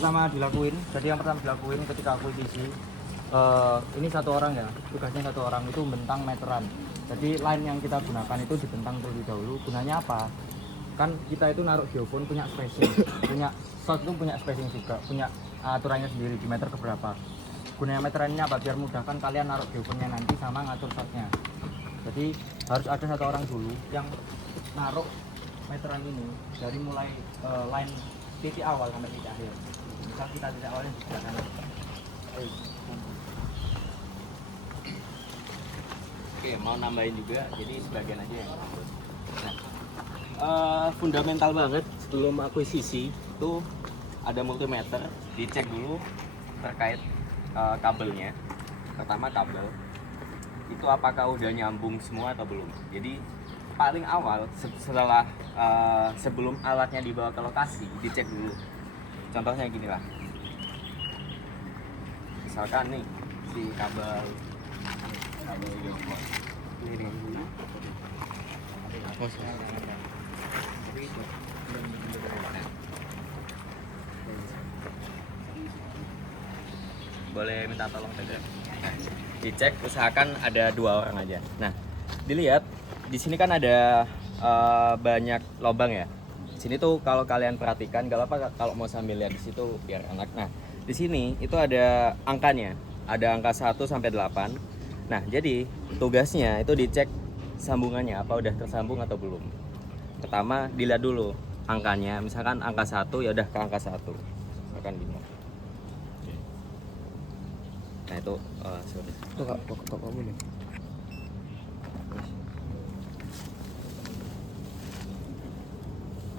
Pertama dilakuin, jadi yang pertama dilakuin ketika akuisisi ini satu orang ya, tugasnya satu orang itu bentang meteran. Jadi line yang kita gunakan itu dibentang terlebih dahulu. Gunanya apa? Kan kita itu naruh geofone punya spacing, punya shot itu punya spacing juga, punya aturannya sendiri di meter keberapa. Gunanya meteran ini apa? Biar mudahkan kalian naruh geofonnya nanti sama ngatur shotnya. Jadi harus ada satu orang dulu yang naruh meteran ini dari mulai line titik awal sampai titik akhir. Misal kita titik awalnya di sebelah kanan. Oke, mau nambahin juga, jadi sebagian aja ya. Nah, fundamental banget sebelum akuisisi itu ada multimeter, dicek dulu terkait kabelnya. Pertama kabel itu apakah udah nyambung semua atau belum. Jadi paling awal setelah sebelum alatnya dibawa ke lokasi dicek dulu. Contohnya gini lah, misalkan nih si kabel ini boleh minta tolong saja. Dicek, usahakan ada 2 orang aja. Nah, dilihat di sini kan ada banyak lubang ya. Sini tuh kalau kalian perhatikan, gak apa kalau mau sambil lihat di situ biar enak. Nah, di sini itu ada angkanya, ada angka 1 sampai 8. Nah, jadi tugasnya itu dicek sambungannya apa udah tersambung atau belum. Pertama dilihat dulu angkanya, misalkan angka 1 ya udah ke angka 1. Misalkan gini. Nah, itu sorry. Itu kak, tok kamu nih.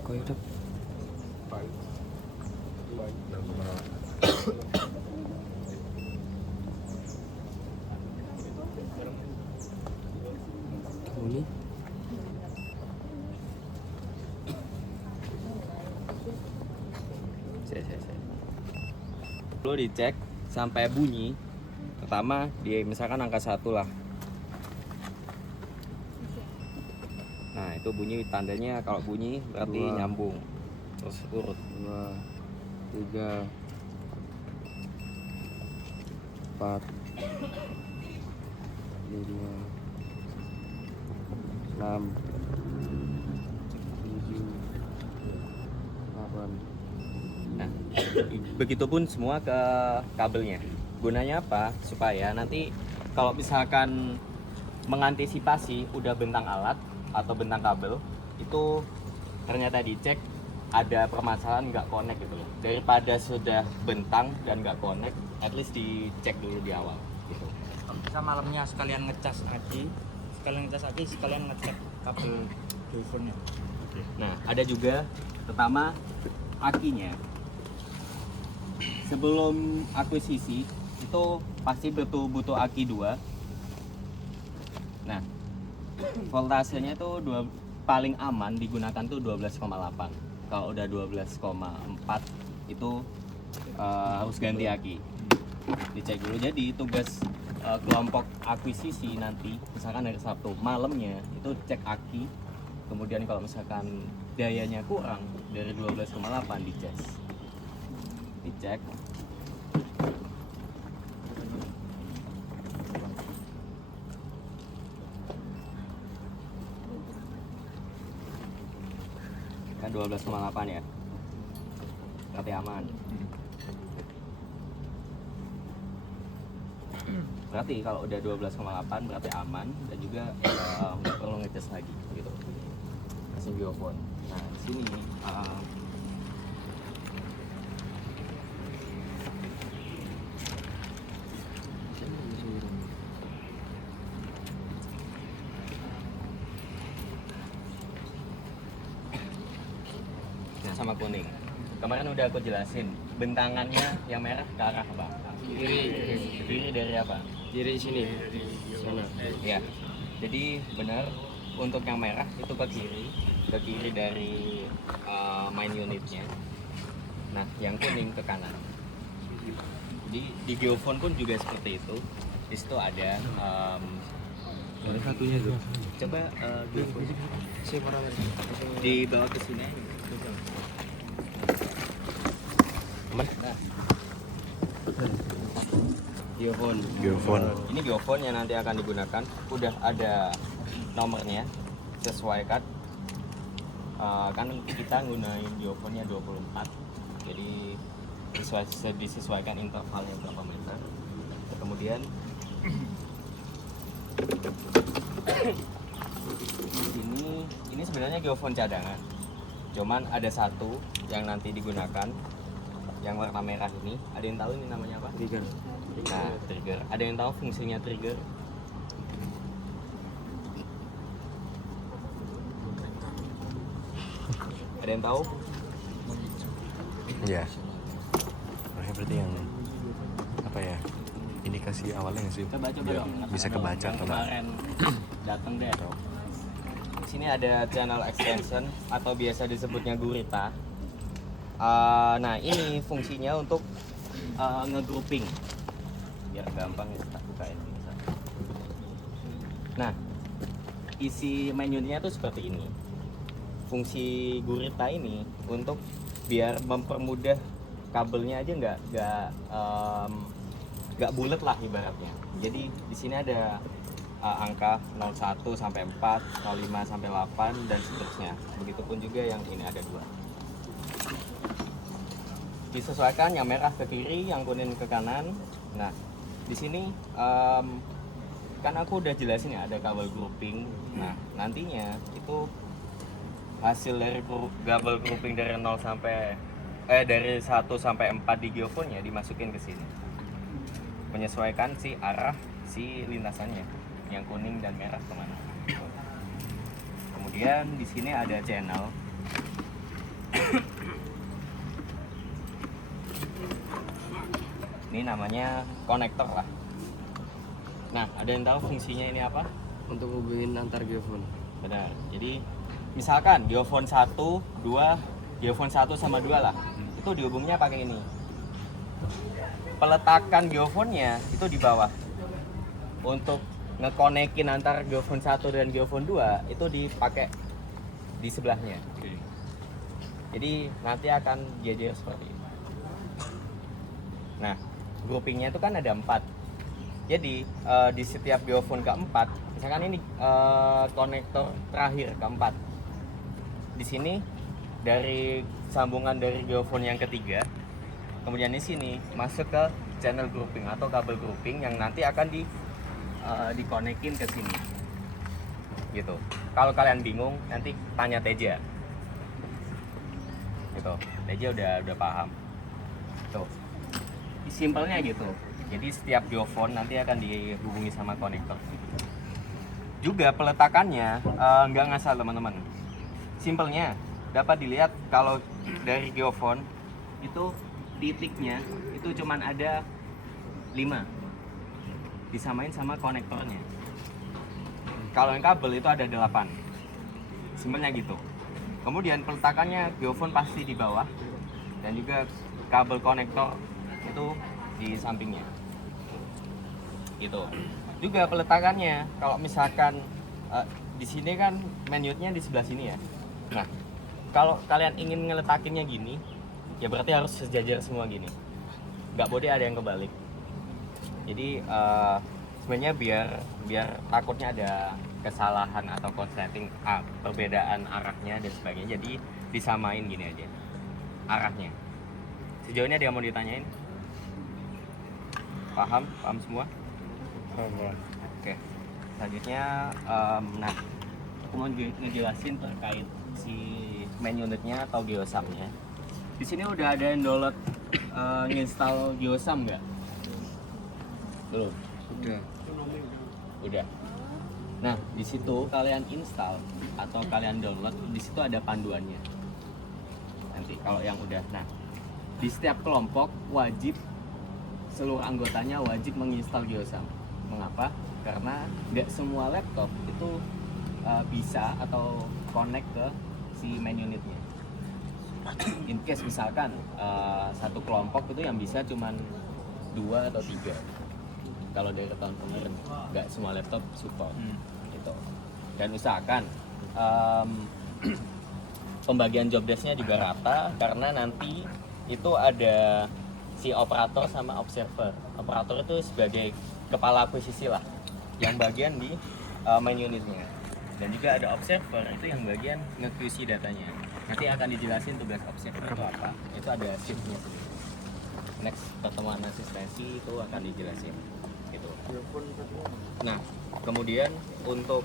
Kau udah ini Dulu dicek sampai bunyi. Pertama di misalkan angka 1 lah. Nah, itu bunyi tandanya kalau bunyi berarti 2. nyambung. Terus urut 2, 3, 4, 5, 6, 7, 8. Nah, begitupun semua ke kabelnya. Gunanya apa? Supaya nanti kalau misalkan mengantisipasi udah bentang alat atau bentang kabel itu ternyata dicek ada permasalahan nggak connect gitu loh. Daripada sudah bentang dan nggak connect, at least dicek dulu di awal gitu. Bisa malamnya sekalian ngecas aki, sekalian ngecek kabel geofonnya. Nah, ada juga pertama akinya. Sebelum akuisisi itu pasti butuh aki 2. Nah, voltasenya itu paling aman digunakan tuh 12,8. Kalau udah 12,4 itu harus ganti aki. Dicek dulu. Jadi tugas kelompok akuisisi nanti misalkan hari Sabtu malamnya itu cek aki. Kemudian kalau misalkan dayanya kurang dari 12,8 dicek. Kan 12,8 ya, berarti aman. Berarti kalau udah 12,8 berarti aman dan juga nggak perlu ngecas lagi gitu. Kasih geofone. Nah, di sini sama kuning. Kemarin udah aku jelasin, bentangannya yang merah ke arah apa? Kiri dari apa? Kiri sini. Sana. Ya. Jadi benar untuk yang merah itu ke kiri dari main unitnya. Nah, yang kuning ke kanan. Jadi di geofone pun juga seperti itu. Di situ ada Ada satunya tuh. coba geofone dibawa ke sini. teman-teman. Nah. Geofone. Geofone. Ini geofone yang nanti akan digunakan. Udah ada nomornya, sesuaikan. Kan kita gunain geofone-nya 24. Jadi disesuaikan intervalnya berapa meter. Kemudian ini sebenarnya geofone cadangan. Cuman ada satu yang nanti digunakan yang warna merah ini. Ada yang tahu ini namanya apa? Trigger. Nah, trigger. Ada yang tahu fungsinya trigger? Ada yang tahu? Ya. Makanya berarti yang apa ya? Indikasi awalnya nggak sih? Coba Biar dong. bisa kebaca Yang atau enggak? kemarin datang deh. Di sini ada channel extension atau biasa disebutnya gurita. Nah, ini fungsinya untuk ngegrouping. Biar gampang kita bukain. Nah, isi menunya tuh seperti ini. Fungsi gurita ini untuk biar mempermudah kabelnya aja nggak bulat lah ibaratnya. Jadi di sini ada angka 01 sampai 4, 05 sampai 8 dan seterusnya. Begitupun juga yang ini ada 2. Disesuaikan yang merah ke kiri, yang kuning ke kanan. Nah, di sini kan aku udah jelasin ya ada kabel grouping. Nah, nantinya itu hasil dari kabel grouping dari 0 sampai dari 1 sampai 4 di geofone-nya dimasukin ke sini. Menyesuaikan si arah si lintasannya, yang kuning dan merah kemana. Kemudian di sini ada channel. Ini namanya konektor lah. Nah, ada yang tahu fungsinya ini apa? Untuk hubungin antar geofone. Benar. Jadi misalkan geofone 1, 2, geofone 1 sama 2 lah. Itu dihubungnya pakai ini. Peletakan geofone-nya itu di bawah. Untuk ngekonekin antara geofone 1 dan geofone 2 itu dipakai di sebelahnya. Jadi nanti akan jejer seperti ini. Nah, groupingnya itu kan ada 4. Jadi di setiap geofone keempat, misalkan ini konektor terakhir keempat. Di sini dari sambungan dari geofone yang ketiga, kemudian di sini masuk ke channel grouping atau kabel grouping yang nanti akan dikonekin ke sini. Gitu. Kalau kalian bingung, nanti tanya Teja. Gitu. Teja udah paham. Tuh. Simpelnya gitu. Jadi setiap geofone nanti akan dihubungi sama konektor. Juga peletakannya nggak ngasal teman-teman. Simpelnya dapat dilihat kalau dari geofone itu titiknya itu cuman ada 5. Disamain sama konektornya. Kalau yang kabel itu ada 8. Simpelnya gitu. Kemudian peletakannya geofone pasti di bawah dan juga kabel konektor itu di sampingnya. Gitu. Juga peletakannya kalau misalkan di sini kan menutnya di sebelah sini ya. Nah, kalau kalian ingin ngeletakinnya gini, ya berarti harus sejajar semua gini. Nggak boleh ada yang kebalik. Jadi sebenarnya biar takutnya ada kesalahan atau konsleting perbedaan arahnya dan sebagainya. Jadi disamain gini aja arahnya. Sejauh ini ada yang mau ditanyain? Paham semua? Oke. Selanjutnya, nah, aku mau ngejelasin terkait si main unitnya atau geosamnya. Di sini udah ada yang download nginstal geosam nggak? Belum. Udah. Nah, di situ kalian install atau kalian download, di situ ada panduannya. Nanti kalau yang udah, nah, di setiap kelompok wajib seluruh anggotanya wajib menginstal geosam. Mengapa? Karena nggak semua laptop itu bisa atau connect ke si main unitnya. In case misalkan satu kelompok itu yang bisa cuman 2 atau 3. Kalau dari tahun kemarin nggak semua laptop support gitu. Dan usahakan pembagian job desk-nya juga rata karena nanti itu ada si operator sama observer. Operator itu sebagai kepala akuisisi lah, yang bagian di main unitnya. Dan juga ada observer, itu yang bagian nge-QC datanya. Nanti akan dijelasin tugas observer itu apa. Itu ada shiftnya sendiri. Next pertemuan asistensi itu akan dijelasin gitu. Nah, kemudian untuk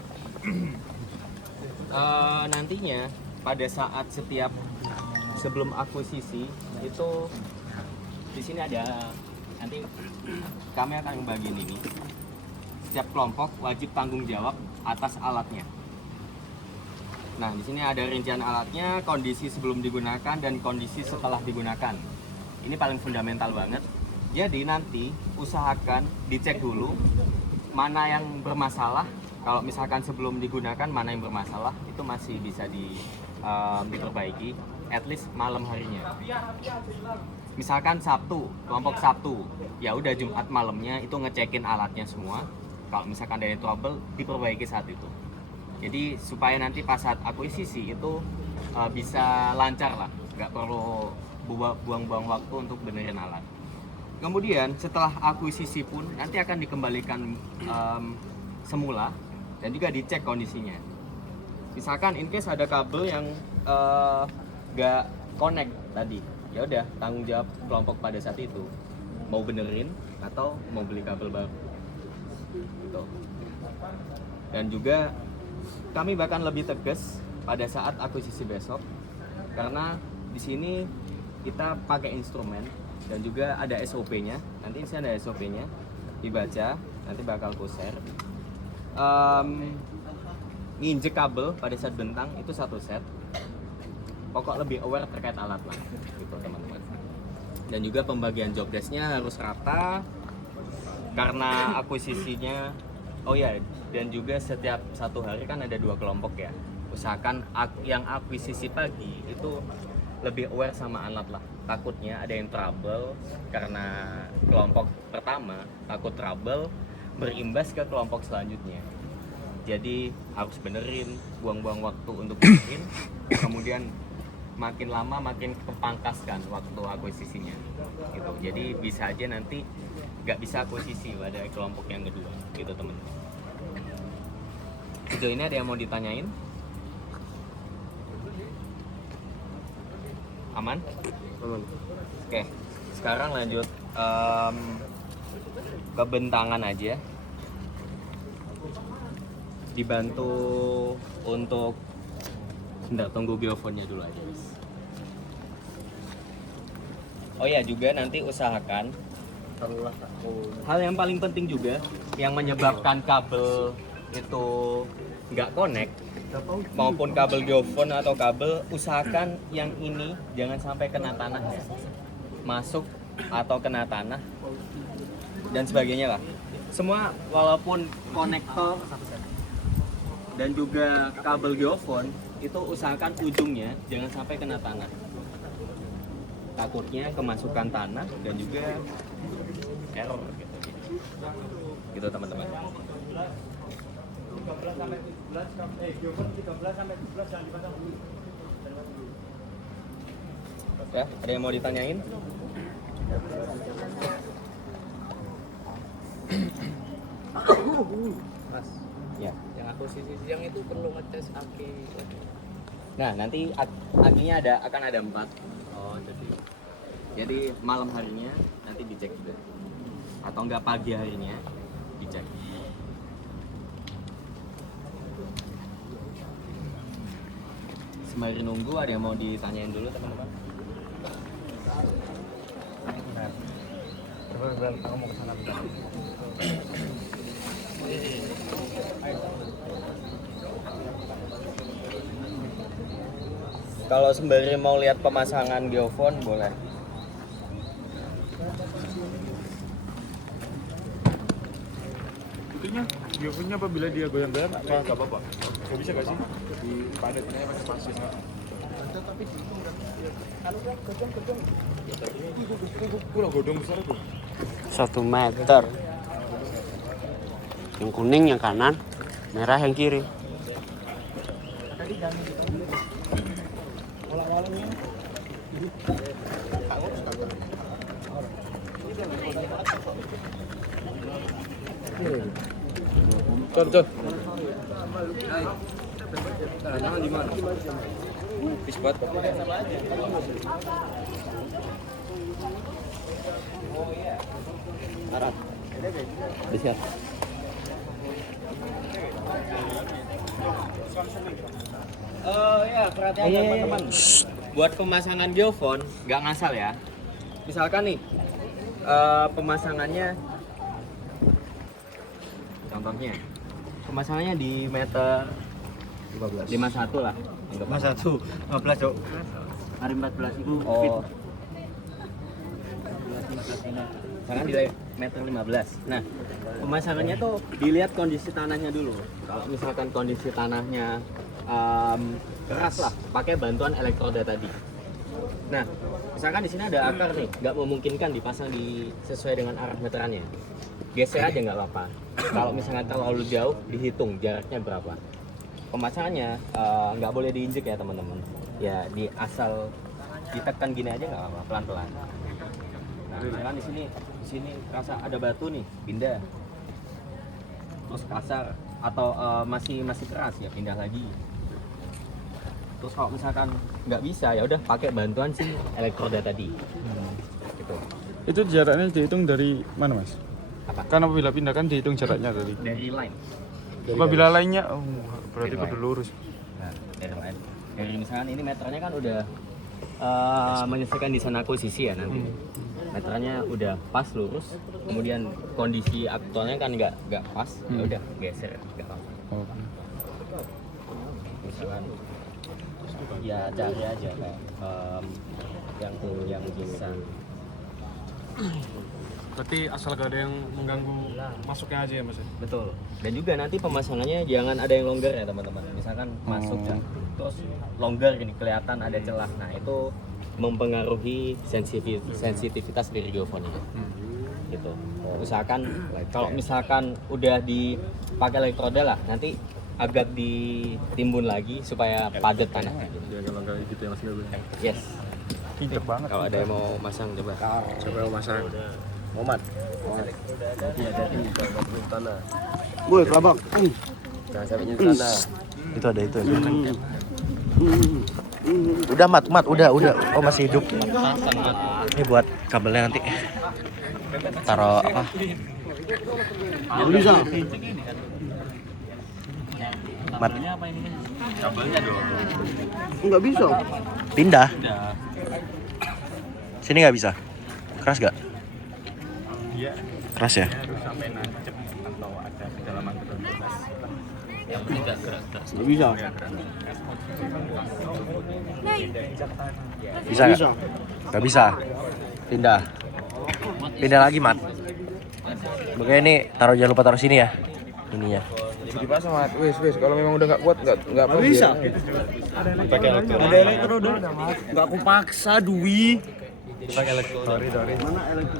nantinya pada saat sebelum akuisisi itu di sini ada, nanti kami akan membagiin ini. Setiap kelompok wajib tanggung jawab atas alatnya. Nah, di sini ada rincian alatnya, kondisi sebelum digunakan dan kondisi setelah digunakan. Ini paling fundamental banget. Jadi nanti usahakan dicek dulu mana yang bermasalah. Kalau misalkan sebelum digunakan mana yang bermasalah, itu masih bisa diperbaiki. At least malam harinya. Misalkan Sabtu, kelompok Sabtu, ya udah Jumat malamnya itu ngecekin alatnya semua. Kalau misalkan ada trouble, diperbaiki saat itu. Jadi supaya nanti pas saat akuisisi itu bisa lancar lah, nggak perlu buang-buang waktu untuk benerin alat. Kemudian setelah akuisisi pun nanti akan dikembalikan semula dan juga dicek kondisinya. Misalkan in case ada kabel yang nggak connect tadi, ya udah tanggung jawab kelompok pada saat itu mau benerin atau mau beli kabel baru gitu. Dan juga kami bahkan lebih tegas pada saat akuisisi besok, karena di sini kita pakai instrumen dan juga ada SOP-nya. Nanti di sini ada SOP-nya, dibaca, nanti bakal ku-share. Nginjek kabel pada saat bentang itu satu set. Pokok lebih aware terkait alat lah, gitu teman-teman. Dan juga pembagian job desk-nya harus rata, karena akuisisinya. Oh ya, dan juga setiap satu hari kan ada 2 kelompok ya. Usahakan yang akuisisi pagi itu lebih aware sama alat lah. Takutnya ada yang trouble karena kelompok pertama takut trouble berimbas ke kelompok selanjutnya. Jadi harus benerin, buang-buang waktu untuk benerin, kemudian makin lama makin kepangkas kan waktu akuisisinya gitu. Jadi bisa aja nanti nggak bisa akuisisi pada kelompok yang kedua gitu teman-teman. Sejauh ini ada yang mau ditanyain? Aman? Aman. Oke, sekarang lanjut ke bentangan aja. Dibantu untuk, sebentar, tunggu geofonnya dulu aja. Oh ya, juga nanti usahakan hal yang paling penting juga yang menyebabkan kabel itu nggak connect maupun kabel geofon atau kabel, usahakan yang ini jangan sampai kena tanah ya, masuk atau kena tanah dan sebagainya lah. Semua walaupun konektor dan juga kabel geofon itu usahakan ujungnya jangan sampai kena tanah. Takutnya kemasukan tanah dan juga error gitu. Gitu teman-teman. Ya, ada yang mau ditanyain? Mas, Ya. yang akuisisi siang itu perlu ngetes aki. Nah, nanti akinya akan ada 4. Oh, Jadi malam harinya nanti dicek juga. Atau enggak pagi harinya dicek. Sembari nunggu, ada yang mau ditanyain dulu teman-teman? Aku mau kesana bentar. Kalau sembari mau lihat pemasangan geofon boleh. Intinya geofonnya apabila dia goyang-goyang nggak apa-apa. Nggak bisa nggak sih? Di padatnya pakai spasi. Kurang godong besar tuh. 1 meter. Yang kuning yang kanan, merah yang kiri. Tadi jangan Cor. Fish buat. Di siap. Ya perhatian teman-teman. Buat pemasangan geofone nggak ngasal ya. Misalkan nih pemasangannya, contohnya pemasangannya di meter 51 lah. 51, 15 Cok. Hari 14 itu fit. Oh. Misalkan di meter 15. Nah, pemasangannya tuh dilihat kondisi tanahnya dulu. Kalau misalkan kondisi tanahnya keras lah, pakai bantuan elektroda tadi. Nah, misalkan di sini ada akar nih, nggak memungkinkan dipasang sesuai dengan arah meterannya. Geser aja nggak apa-apa. Kalau misalnya terlalu jauh, dihitung jaraknya berapa. Pemasangannya nggak boleh diinjek ya teman-teman. Ya asal ditekan gini aja nggak apa-apa, pelan-pelan. Nah, misalkan di sini rasa ada batu nih, pindah. Terus kasar atau masih keras ya pindah lagi. Terus kalau misalkan nggak bisa ya udah pakai bantuan si elektroda tadi. Gitu. Itu jaraknya dihitung dari mana, Mas? Apa? Kan apabila pindah kan dihitung jaraknya dari. Dari line. Apabila lainnya, berarti Dari kudu lurus. Nah, dari line. Dari misalkan ini meternya kan udah menyesuaikan di sana posisi ya nanti. Meternya udah pas lurus, kemudian kondisi aktualnya kan nggak pas, ya udah geser nggak apa-apa. Oh. Misalkan ya cari aja kayak yang bisa. Berarti asal gak ada yang mengganggu masuknya aja ya, Mas? Betul. Dan juga nanti pemasangannya jangan ada yang longgar ya teman-teman. Misalkan masuk ya, terus longgar gini kelihatan ada celah. Nah itu mempengaruhi sensitivitas dari geofone ini. Gitu. Usahakan kalau misalkan udah dipakai elektroda lah, nanti agak ditimbun lagi supaya padat tanahnya. Gitu ya Mas Gabriel. Yes. Pinter banget. Kalau ada yang mau masang coba. Siapa yang mau masang? Muhammad. Woi, kelabak. Nah, sampainya di sana. Itu ada itu. Udah mat, udah. Oh masih hidup. Ini buat kabelnya nanti. Taruh apa? Bisa. Mat. Kabelnya dong. Enggak bisa. Pindah. Sini nggak bisa. Keras gak? Iya. Keras ya? Harus sampai nancep atau ada kedalaman terbatas. Yang tidak keras. Nggak bisa. Bisa nggak? Nggak bisa. Pindah. Pindah lagi, Mat. Makanya ini jangan lupa taruh sini ya. Ininya. Bisa dipasang, Mat. Wes. Kalau memang udah nggak kuat, nggak apa. Bisa. Dipakai elektroda. Ada elektroda. Nggak aku paksa, Dwi. Dipakai elektroda. Sorry.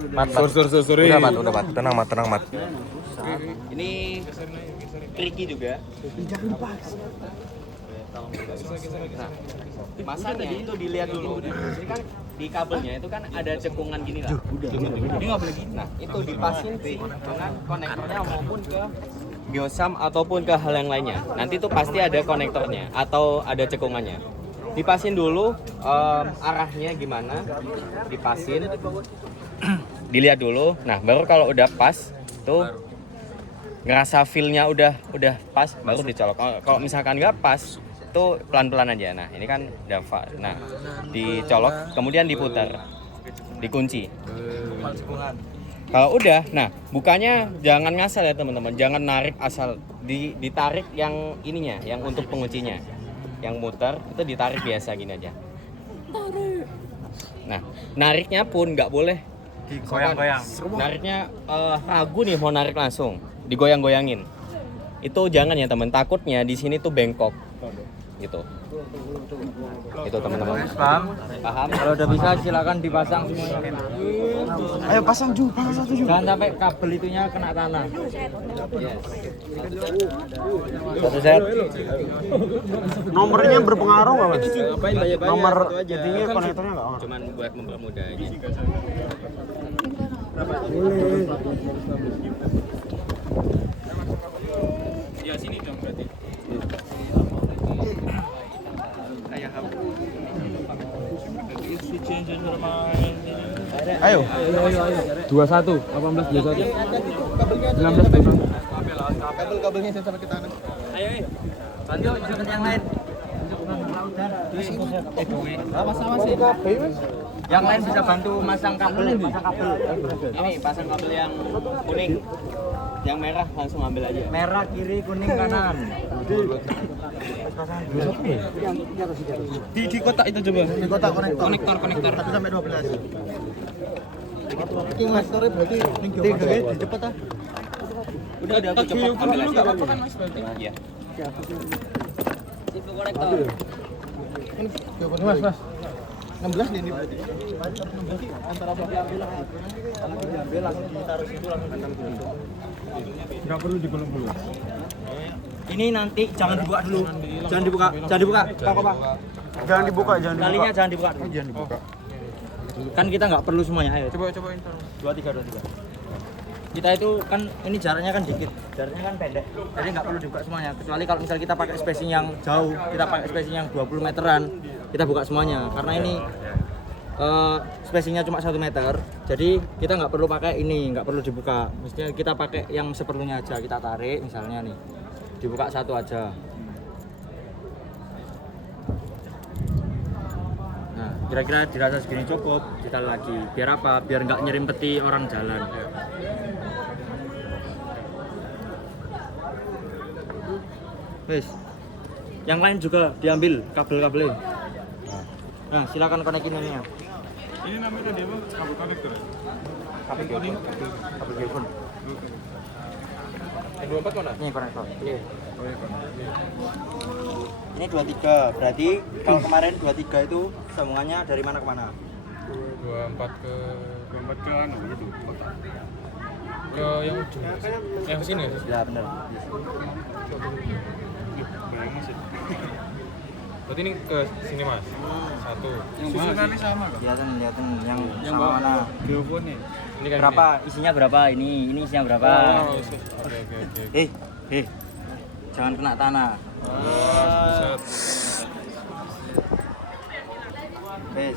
Mat. Sorry. Udah, Mat. Tenang, Mat. Ini tricky juga. Nah, masanya itu dilihat dulu. Ini kan di kabelnya itu kan ada cekungan gini lah. Ini nggak boleh gini. Nah, itu dipasin sih dengan konektornya maupun ke geosam ataupun ke hal yang lainnya. Nanti tuh pasti ada konektornya atau ada cekungannya. Dipasin dulu arahnya gimana, dipasin, dilihat dulu. Nah, baru kalau udah pas tuh ngerasa feel-nya udah pas baru dicolok. Kalau misalkan nggak pas tuh pelan-pelan aja. Nah, ini kan udah nah, dicolok kemudian diputar. Dikunci. Kalau udah, nah bukanya jangan ngasal ya teman-teman. Jangan narik asal ditarik yang ininya, yang untuk penguncinya. Yang muter itu ditarik biasa gini aja. Nah, nariknya pun nggak boleh Goyang-goyang. nariknya ragu nih mau narik langsung, digoyang-goyangin. Itu jangan ya teman, takutnya di sini tuh bengkok. Gitu. Itu teman-teman. Paham? Paham? Kalau udah bisa silakan dipasang semuanya. Ayo pasang satu juga. Jangan sampai kabel itunya kena tanah. Yes. Satu set. Nomornya berpengaruh nggak, Mas? Nomor jadinya konektornya nggak? Cuman buat mempermudah aja. Ayo. 21, 18, 21. 19, 21. Kabel-kabelnya saya sampai ke tanah. Bantu tunjukkan yang lain. Sama-sama sih. Yang lain bisa bantu masang kabel. Ini pasang kabel yang kuning. Yang merah langsung ambil aja. Merah kiri, kuning kanan. Di kotak itu coba. Di kotak konektor. Tapi sampai 12. Itu konektornya berarti di cepet ah. Udah aku cepet ambil aja. Iya. Tipe konektor. Ini mas. 16 nih ini berarti. 16 antara diambil langsung ditaruh situ langsung kandang dulu. Enggak perlu digulung-gulung. Ini nanti jangan dibuka dulu. Jangan dibuka. Pak. Jangan dibuka. Talinya jangan dibuka dulu. Jangan dibuka. Kan kita nggak perlu semuanya. Ayo. Coba ini. 23. Kita itu kan ini jaraknya kan dikit, jaraknya kan pendek, jadi nggak perlu dibuka semuanya. Kecuali kalau misal kita pakai spacing yang jauh, kita pakai spacing yang 20 meteran, kita buka semuanya. Karena ini spacingnya cuma 1 meter, jadi kita nggak perlu pakai ini, nggak perlu dibuka. Mestinya kita pakai yang seperlunya aja, kita tarik misalnya nih, dibuka satu aja. Nah, kira-kira dirasa segini cukup, kita lagi. Biar apa? Biar nggak nyerimpeti orang jalan. Wes. Yang lain juga diambil kabel-kabelnya. Nah, silakan konekin ini ya. Ini namanya dia apa? Kabel konektor. Kabel telepon. Yang 24 mana? Ini konektor. Oh, iya, Ini 23. Berarti kalau kemarin 23 itu sambungannya dari mana ke mana? 24 ke anu gitu. Ke yang ujung. Yang sini ya? Ya, benar. Bayangin sih. Berarti ini ke sini mas? Satu. Susunannya sama kok? Lihatin yang sama mana? Telepon nih. Ini kan Berapa? Isinya berapa? Ini isinya berapa? Oke. Jangan kena tanah. Wes.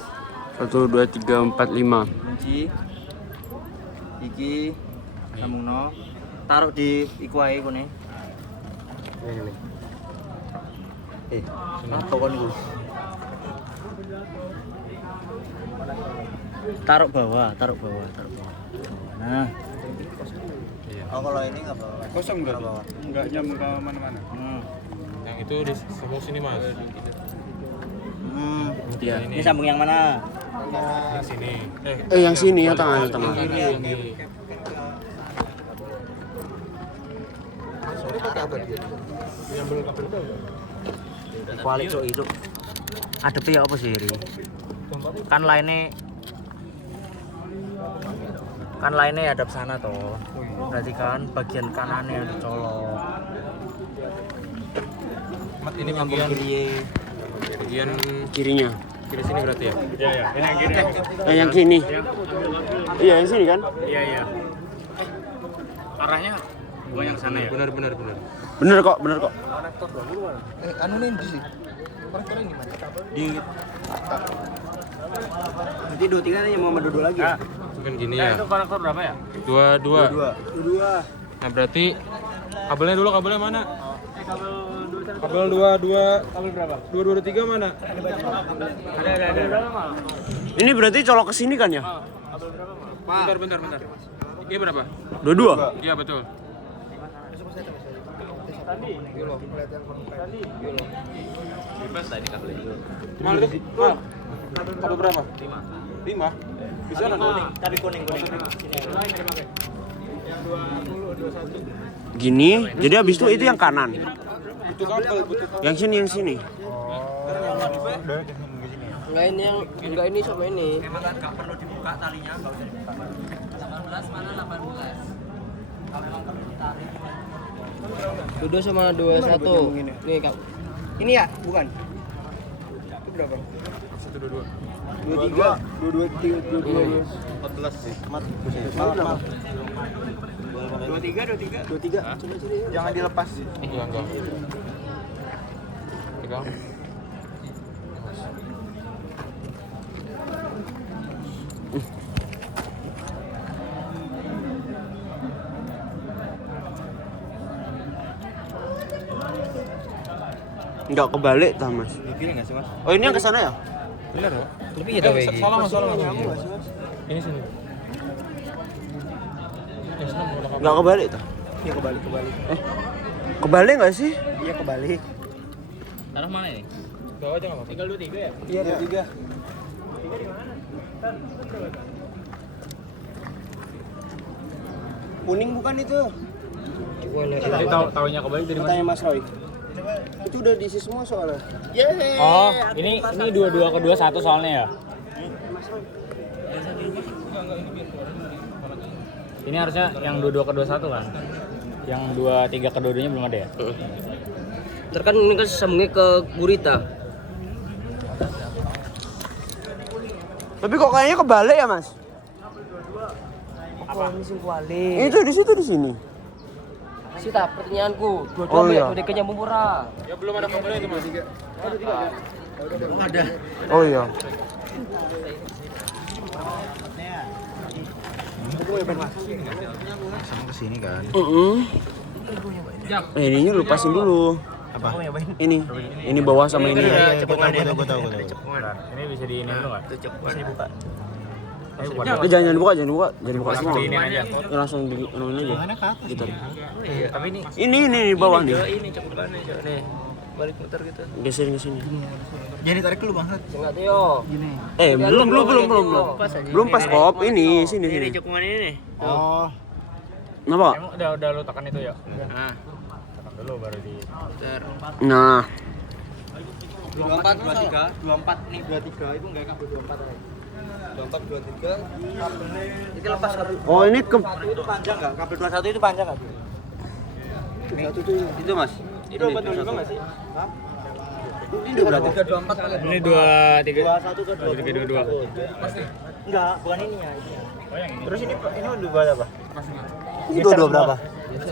1, 2, 3, 4, 5. Kunci. Iki sambungno. Taruh di iku ae kene. Apa kon iku? Taruh bawah. Nah. Oh, kalau ini enggak bawa. Kosong berarti? Enggak nyambung ke mana-mana. Yang itu di sambung sini mas. Iya. Ini sambung yang mana? Yang sini. Yang sini ya tengah. Yang di Kuali cok itu. Adepe ya apa sih, Ri? Kan lainnya hadap sana toh. Berarti kan bagian kanannya yang dicolok. ini Nyambung kiri. bagian Kirinya. kiri sini berarti ya? Iya. Ini yang kiri. Yang sini. Iya, yang sini kan? Iya. Arahnya gua yang sana ya. Benar. Bener kok. Anu nih di sini. Konektor ini mana? Di Berarti 23 yang mau duduk lagi. Mungkin gini ya. Itu konektor berapa ya? 22. Nah berarti kabelnya mana? Kabel 22. Kabel berapa? 2223 mana? Ada. Ini berarti colok ke sini kan ya? Bentar. Ini berapa? 22. Iya betul. Bebas tadi kabel itu. Mal itu? Kabel berapa? 5. Bisa nggak? Tapi kuning. Gini. Jadi habis itu yang kanan. Butuh kabel. Yang sini. Enggak ini sama ini. Memang kan nggak perlu dibuka talinya, nggak usah dibuka. 18 mana 18? Kalau memang perlu ditarik. 22 sama 21. Nih, Kak. Ini ya, bukan? Itu berapa? 122. 23. 14 sih. 23. Coba sini. Jangan dilepas. Iya enggak. Pegang. Enggak kebalik tah, Mas. Pilih nggak sih mas? Oh, ini yang ke sana ya? Bener ya? Lebih ya tapi. Salah mas. Ini sini. Enggak kebalik tah? Iya kebalik. Kebalik enggak sih? Iya kebalik. Taruh mana ini? Bawa aja nggak apa-apa. Tinggal 23 ya? Iya 23. Kuning bukan itu? Jadi tahunya kebalik dari mana? Tanya Mas Roy. Itu udah diisi semua soalnya. Oh, ini 22 ke 21 soalnya ya. Ini harusnya yang 22 ke 21 kan? Yang 23 ke 22-nya belum ada ya? Terkan ini kan sambungnya ke gurita. Tapi kok kayaknya kebalik ya, Mas? Apa? Ini sing kuali. Itu di situ di sini. Sita, pertanyaanku, dua-dua Oh, iya. udah kenyang murah. Ya belum ada pembeli itu mas. Oh iya. Sama kesini kan. Ininya lupasin dulu. Apa? Ini bawah sama ini. Gue tahu. Ini bisa diinin dulu nggak? Bisa dibuka. Jangan dibuka semua. Langsung diinin aja. Ya, langsung di anuin aja. Gitu. Tapi ini Ini di bawah nih. Ini cakupannya, Cok. Nih, balik muter gitu. Geserin ke sini. Jadi tarik dulu banget. Enggak tuh yo. Belum pas kop. Ini sini. Cakupan ini nih. Oh. Kenapa? emang udah lu tekan itu ya? Nah, Tekan dulu baru di Nah, 24 24 nih 23 itu enggak kabel 24 ya. 24 23 ini lepas satu. oh ini ke itu panjang enggak? Kabel 21 itu panjang enggak? Itu Mas. Itu 42 enggak sih? Hah? Ini 23 24 pakai ini 23 21 ke 22. Enggak, bukan ini ya. Oh yang ini. Terus ini dua apa? Ini dua berapa?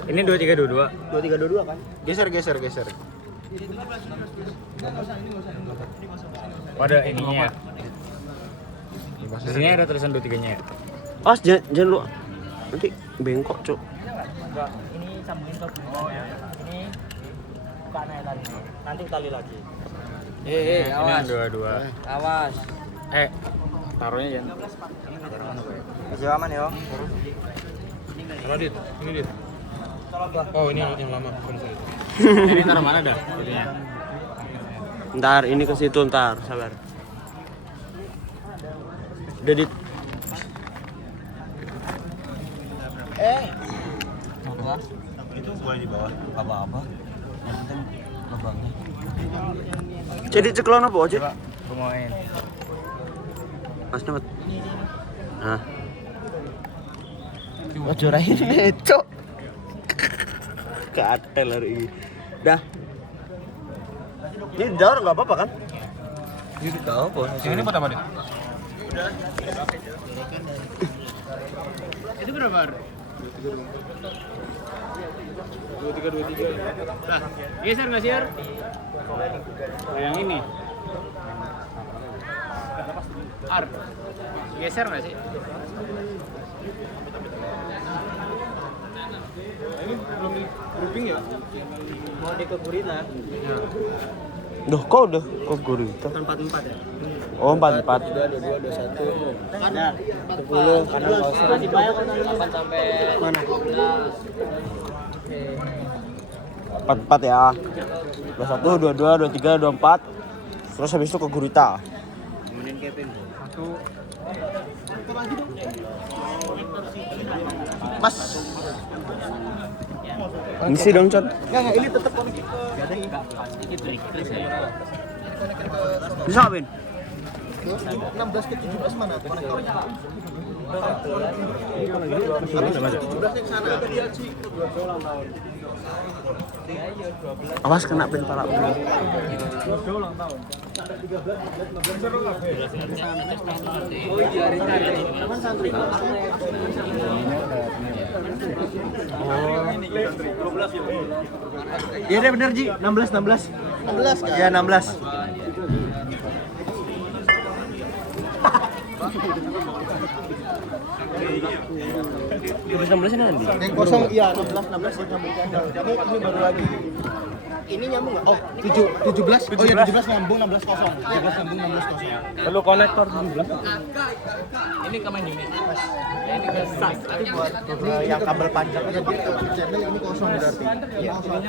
Ini 23 22. 23 22 kan? Geser. Oh, ada ininya. Di sini ada tulisan 23-nya ya. pas jangan lu nanti bengkok, Cuk. Enggak, ini sambungin ke ya. Ini buka naik tadi. Nanti tali lagi. Ini Awas. 22. Awas. Taruhnya jangan. Masih aman ya? Oh ini yang lama. Ini taruh mana dah? Itunya. Ntar ini ke situ ntar, sabar. Udah di Itu boleh di bawah. Apa-apa. Yang penting lubangnya. jadi ceklon apa, Cik? Gua mau main. Mas Nat. Nah, Ojo rahin, Cok. katel hari ini. Dah. Ini daur nggak apa-apa kan? Ini buat apa deh? Itu berapa? 23. Nah, geser nggak sih, Ar? Oh, yang ini. Ar, geser nggak sih? Mau di ke Gurita. Duh, kok udah kok gurita? 44 ya? Oh, 44. 22 21. Ada 10 kanan kosong. Masih banyak 8 sampai mana? 44 ya. 21, 22, 23, 24. Terus habis itu ke gurita. Kemudian Kevin. Mas. Ngisi dong, Con. Enggak ini tetap konek. Bisa, Ben? 16 ke 17 mana konektornya? Awas kena pin pala. Iya deh bener Ji, 16 16. 16 kan? Iya 16. Terus 16 nanti. Yang kosong iya 16 16 yang nyambung candle. Ini baru lagi. ini nyambung nggak? Oh, 17. Oh iya 17 nyambung 16 kosong. 17 nyambung 16 kosong. Perlu konektor 17. Ini ke main unit. Ini buat yang kabel panjang aja gitu. Channel ini kosong berarti. Ini kosong.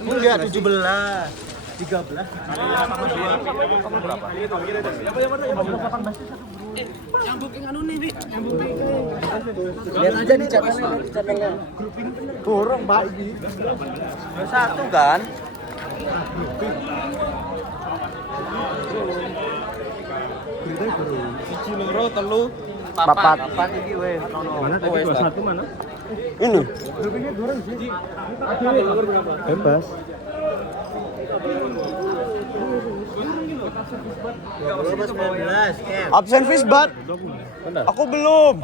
Enggak, 17. 13. Lihat aja di channelnya. Kurang, Pak ini. Satu kan? Siji loro telu Papat. Mana tadi 21 mana? Ini. Bebas. Absen Fisbat. Aku belum.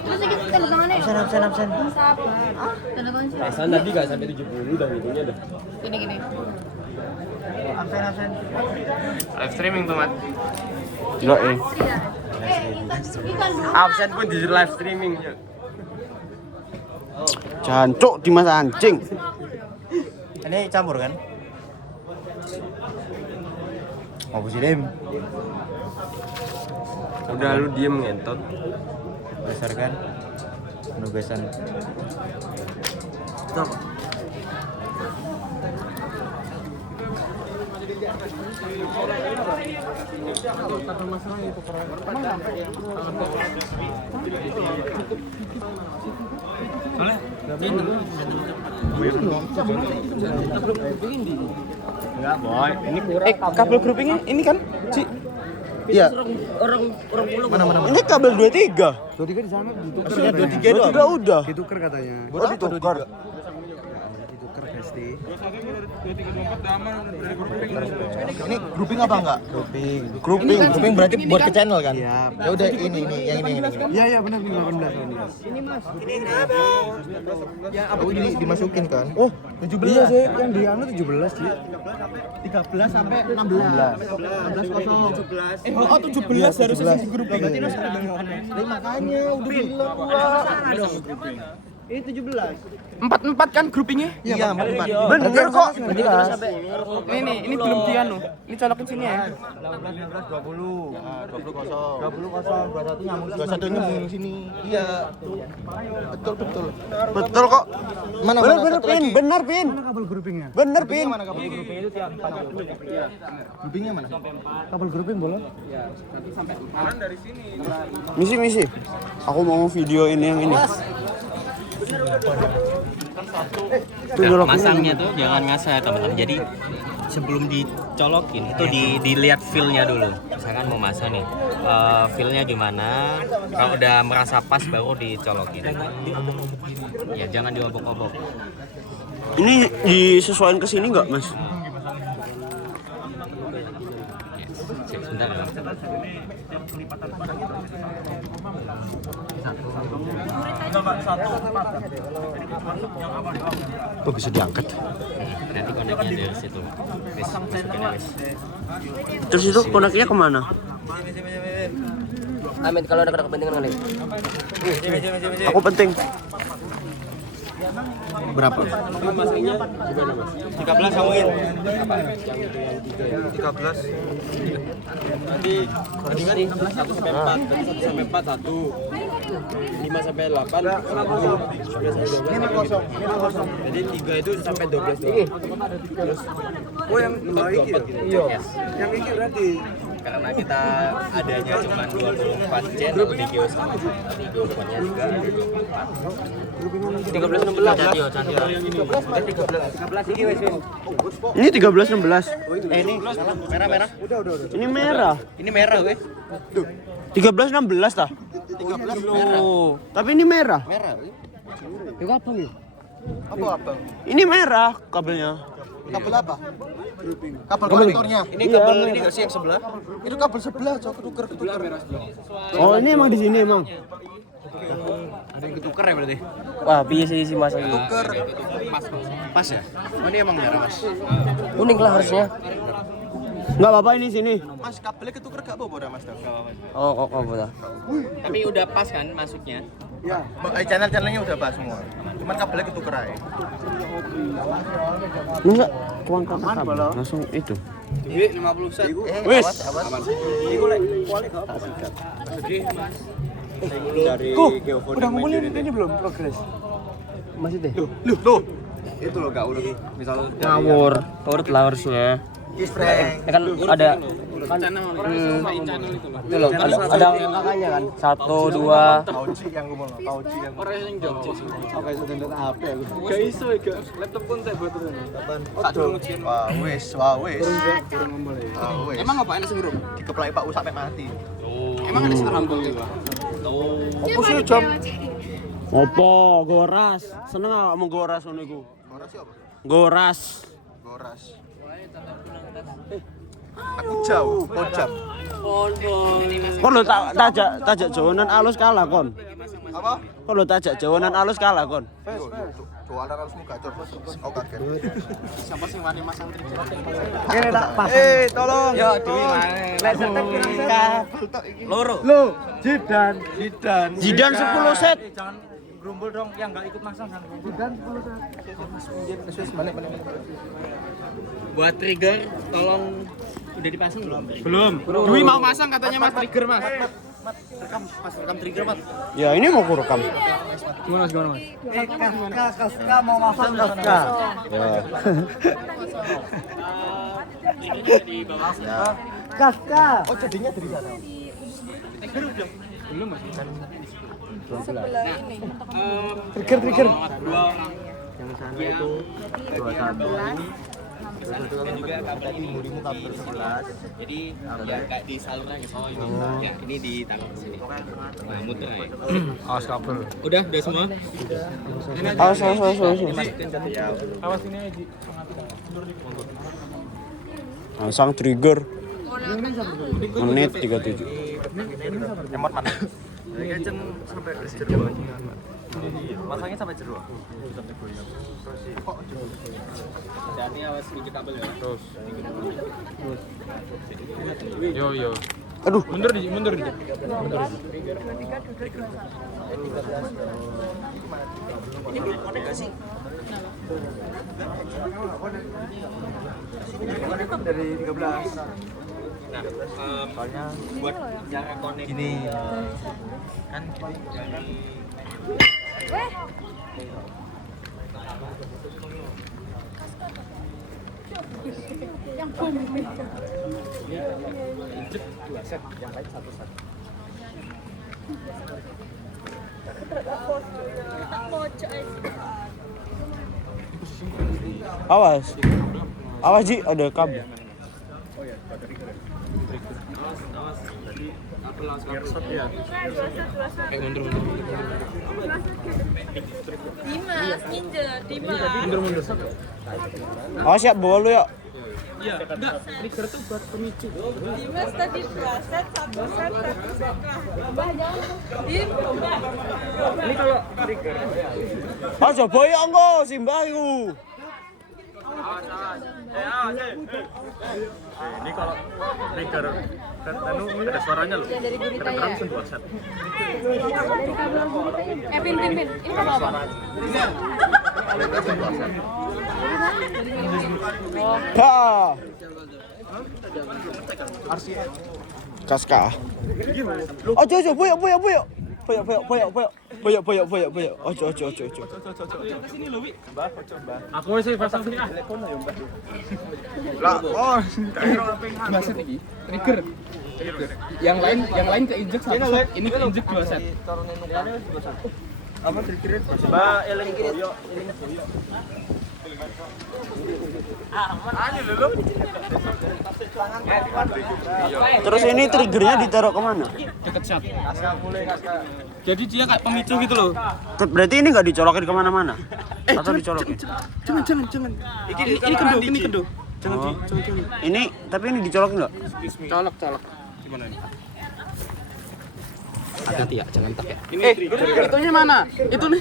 Terus kita tanda tangannya ya? Absen. Sabar. Tanda tangan sih. Perasaan tadi nggak sampai 70 udah itunya dah. Gini. Live streaming tuh, Mat. Gila Iya. Ini kan dulu. Absen pun di live streaming. Jancuk Dimas anjing. Ini campur kan? Apa sih, Dem? Udah lu diem ngentot. Besar kan? Penugasan. Enggak, boy. Ini kurang. Kabel groupingnya ini kan? Ci. Iya. Orang pulau. Ini kabel 23. 23 di sana ditukar. Sudah 23 udah. Ditukar katanya. Oh, ditukar. Ditukar pasti. Ini grouping apa enggak? Grouping berarti buat ke channel kan? Iya. Ya udah ini yang ini. Iya benar 18 ini. Ini Mas. Ini kenapa? Ya apa ini dimasukin kan? Oh, 17. Iya sih, yang di anu 17 sih. 13 sampai 16. 16 kosong. 17. Oh, 17 harusnya di grouping. Berarti makanya udah bilang gua. Ini 17. 4 kan groupingnya? Iya, 4. Bener kok. Ini belum dianu. Ini colokin sini ya. 19, 20. 20 kosong. 20 kosong, 21 nyambung. 21 nyambung sini. Iya. Betul. Betul kok. Mana Bener Pin, bener Pin. Mana kabel groupingnya? Bener Pin. Mana kabel grouping itu tiap 4. Groupingnya mana? Kabel grouping boleh? Misi. Aku mau video ini yang ini. Nah, masangnya tuh jangan ngasah ya teman-teman. Jadi sebelum dicolokin itu dilihat feel-nya dulu. Misalkan mau masang nih, feel-nya gimana? Kalau udah merasa pas baru dicolokin. Ya jangan diobok-obok. Ini disesuaikan ke sini nggak, Mas? Sebentar ya. Kok bisa diangkat? Nanti koneknya dari situ. Masukin aja. Terus itu koneknya kemana? Amin kalau ada kepentingan kali. Aku penting. Berapa? 13 sambungin. 13. Nanti kan 1 sampai 4, 1 sampai 4 1. 5 sampai 8 1. 5 kosong. Jadi 3 itu sampai 12 doang. Terus yang 2 iki. Iya. Yang iki berarti Karena kita adanya cuma 24 channel video sama videonya juga 13 16. Ini 13-16. ini merah. Udah. Ini merah. Ini merah weh. 13-16 tah? 13 merah. Tapi ini merah. Merah. Itu apa nih? Apa? Ini merah kabelnya. Kabel apa? Kabel konektornya. Ini kabel ini enggak sih yang sebelah? Itu kabel sebelah, cok ketuker. Oh, ini emang di sini emang. Ada yang ketuker ya berarti? Wah, piye sih Mas iki? Pas ya? Oh, ini emang merah mas. Kuning lah harusnya. Enggak apa-apa ini sini. Mas kabelnya ketuker gak apa-apa dah mas? Oh, betul. Tapi udah pas kan masuknya? Ya. Channel-channelnya udah pas semua. Cuman kabelnya ketuker aja. Enggak, tuang kabel langsung itu. Duit 50 set. Wis. Iku lek kualik gak apa sikat. Dari Udah ngomongin ini belum progres? Masih deh. Tuh. Itu loh gak urut. Misal Ngawur. Urut lah harusnya. Ispreng. Ya kan ada itu loh, ada angkanya kan. 1 2 Pauci yang ngomong. Pauci yang Oke, sudah nonton HP aku. Gak iso ya, laptop pun tak buat turun. Wah, wis. Emang ngapain sih bro? Dikeplaki Pak U sampai mati. Emang ada sekarang tuh? Apa sih jam? Apa? Goras. Seneng gak mau goras ngono iku? Goras siapa? Goras. Goras. Aku jauh, pojam. Kon lho tajak jawanan alus kalah kon. Apa? Kon lho tajak jawanan alus kalah kon. Jualan harusmu gacor. Oh kaget. Siapa sih wani masang trigger? Kene tak pas. Tolong. Yo duit maneh. Lek setek pirang loro. Lo, Jidan 10 set. Jangan gerumbul dong, yang nggak ikut masang jangan gerumbul. Dan 10 set. Balik. Buat trigger, tolong udah dipasang belum? Dwi mau masang katanya Mas trigger Mas. Rekam trigger, Mat. Ya ini mau ku rekam. Gimana Mas? Kaska mau masang Kaska. Ya. Kaska. Oh, jadinya dari sana. Belum Mas. Sebelah ini. Trigger. Yang sana itu 21. Dan juga kabel ini Murimu kabel 11. jadi ya kayak di saluran gitu. Ya ini ditaruh di sini. Nah, muter ya. Awas kabel. Udah semua? Awas. Awas ini aja. Masang trigger. Menit 37. Emot mana? Masangnya sampai jeruan. Jadi awas sedikit kabel ya. Terus. Yo. Aduh. Mundur di. Dari 13. Nah, soalnya buat cara connect gini kan dari Yang bom. Awas Ji, ada kabel. Dimas, ninja, Dimas. Awas ya, bawa lu ya. Iya, enggak. Trigger tuh buat pemicu. Dimas tadi 2 set, 1 set, 1 set. Mbah jangan. Ini kalau trigger. Ah, coba ya engko simbah iku. Ini kalau trigger kan ada suaranya loh. Yang dari gurita ya. Langsung 2 set. Dari kabel gurita ini. Pin. Ini apa? Ha. Kaska. Ojo, boyok. Ojo. Aku sih pasang sini ah. Lah, oh, Dua set iki. Trigger. Yang lain keinjek 1 set. Ini keinjek 2 set. apa triggernya? Mbak eling boyo. Terus ini triggernya ditaruh kemana? Deket shot. Jadi dia kayak pemicu gitu loh. Berarti ini nggak dicolokin kemana-mana? Atau dicolokin? Jangan. Ini kendo. Jangan Oh. Ini tapi ini dicolokin nggak? colok. Gimana ini? Hati-hati ya, jangan tak ya. Itunya mana? Itu nih.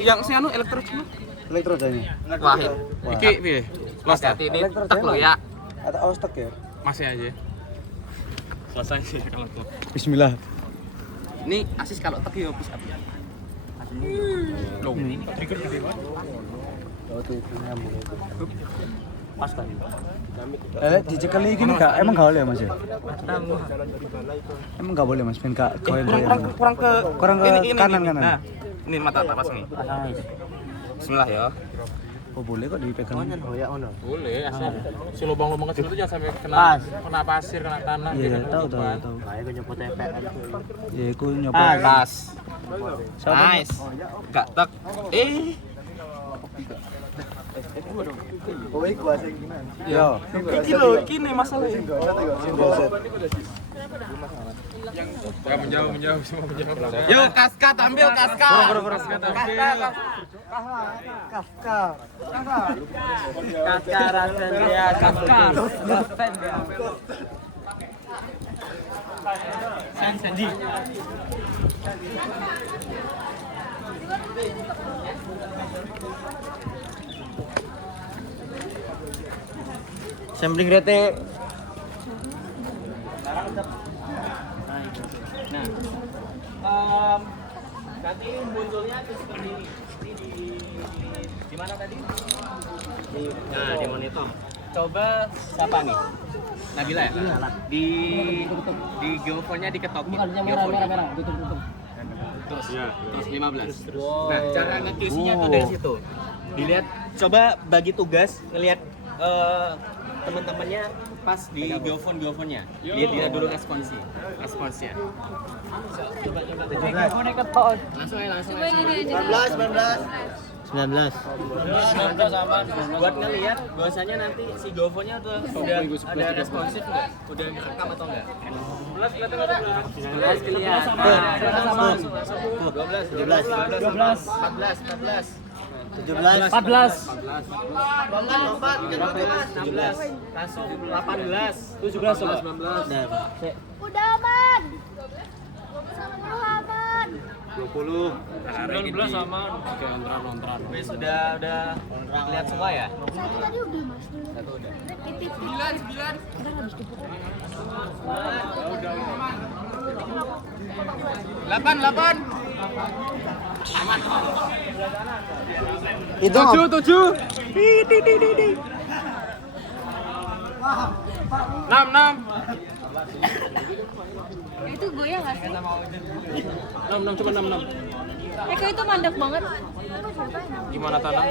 Yang si anu elektro cuma. Elektro jadinya. Wahid. Iki piye? Hati-hati ini tak lo ya. Atau aus tek ya? Masih aja. Selesai sih kalau tuh. Bismillah. Ini asis kalau tek ya bisa. Loh, trigger gede banget. Pas kan. Dicekeli gini enggak? Emang enggak boleh ya, Mas ya? Emang enggak boleh, Mas. Ben enggak goyang-goyang. Kurang ke kanan. Nah, ini mata tak pasang nih. Bismillah ya. Oh, boleh kok dipegang. Boleh, asal si lubang-lubang kecil itu jangan sampai kena pasir, kena tanah. Iya, tahu. Kayak gue nyebut tepek. Ya, aku nyoba. Pas. Nice. Gak tek. Oh, iku asing gimana? Yo. Iki lho, iki nih masalahnya. Ya menjauh, semua menjauh. Yuk, kaskat ambil kaskat. Sampling rete. Nanti munculnya tuh seperti ini. Ini di mana tadi? Nah, di monitor. Coba siapa nih? Nabila ya? Di geofonnya diketokin. Merah. Tutup. Terus 15. Nah, cara nge-QC-nya tuh dari situ. Dilihat, coba bagi tugas ngelihat teman-temannya pas di geofonnya. Lihat dulu responsnya. Langsung aja. 19. Buat ngelihat bahwasanya nanti si geofonnya tuh sudah ada responsif nggak? Udah ngerekam atau enggak? 11 kelihatan. Sama. 12, 14. 16, langsung 18, 17, 19. Udah aman. Aman. 20. 19 aman. Lontran. Wes sudah lihat semua ya? Satu tadi udah, Mas. Satu udah. 9. Udah habis dipukul. 8. Itu 7. 6. Itu goyang nggak sih? 6 coba 6. Kayak itu mandek banget. Gimana tanah?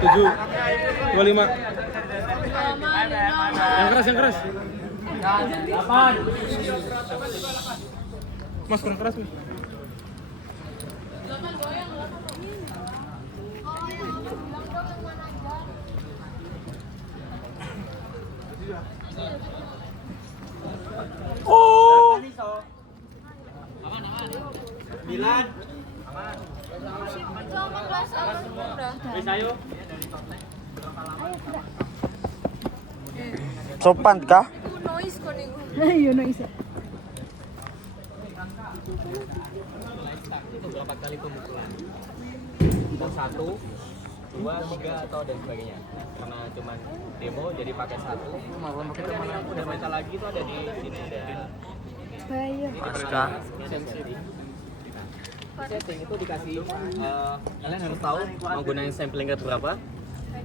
Tujuh, 25. Yang keras. Mas kurang keras nih. Oh. 9. Sopan kah? Noise kok nih. Iya noise. Itu berapa kali pemukulan? 1, 2, 3 atau dan sebagainya. Karena cuman demo jadi pakai 1. Udah minta lagi tuh ada di sini ada. Setting itu dikasih kalian harus tahu mau gunain sampling rate berapa.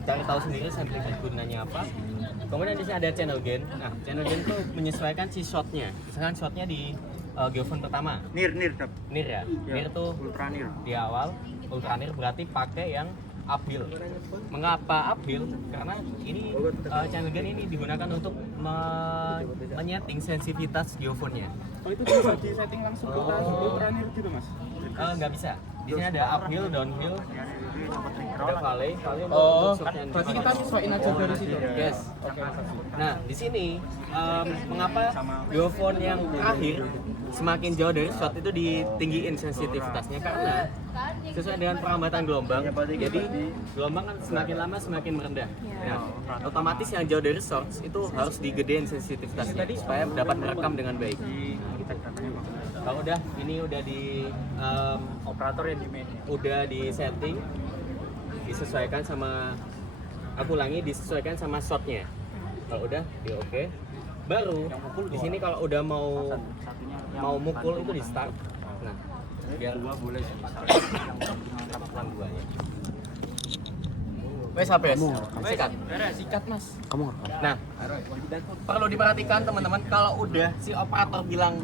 Cari tahu sendiri sampling rate gunanya apa. Kemudian di sini ada channel gain. Nah, channel gain itu menyesuaikan si shotnya. Misalkan shotnya di geofon pertama. Nir ya. Nir itu ultra nir. Di awal ultra nir berarti pakai yang uphill. Mengapa uphill? Karena ini channel gain ini digunakan untuk menyeting sensitivitas geofonnya. Oh itu bisa di setting langsung ke ultra nir gitu mas? Nggak bisa. Di sini ada uphill, downhill, ada valley. Oh, berarti kita sesuaiin aja dari situ. Yes. Nah, di sini mengapa geofon yang terakhir semakin jauh dari shot itu ditinggiin sensitivitasnya karena sesuai dengan perlambatan gelombang. Jadi gelombang kan semakin lama semakin merendah. Nah, otomatis yang jauh dari source itu harus digedein sensitivitasnya supaya dapat merekam dengan baik. Kalau udah, ini udah di operator yang di mainnya. Udah di setting, disesuaikan sama, aku ulangi, disesuaikan sama shotnya. Kalau udah di oke, baru di sini kalau udah mau mukul itu di start. Nah, biar dua boleh yang duanya. Wes habis. Sikat. Sikat Mas. Kamu Nah, perlu diperhatikan teman-teman, kalau udah si operator bilang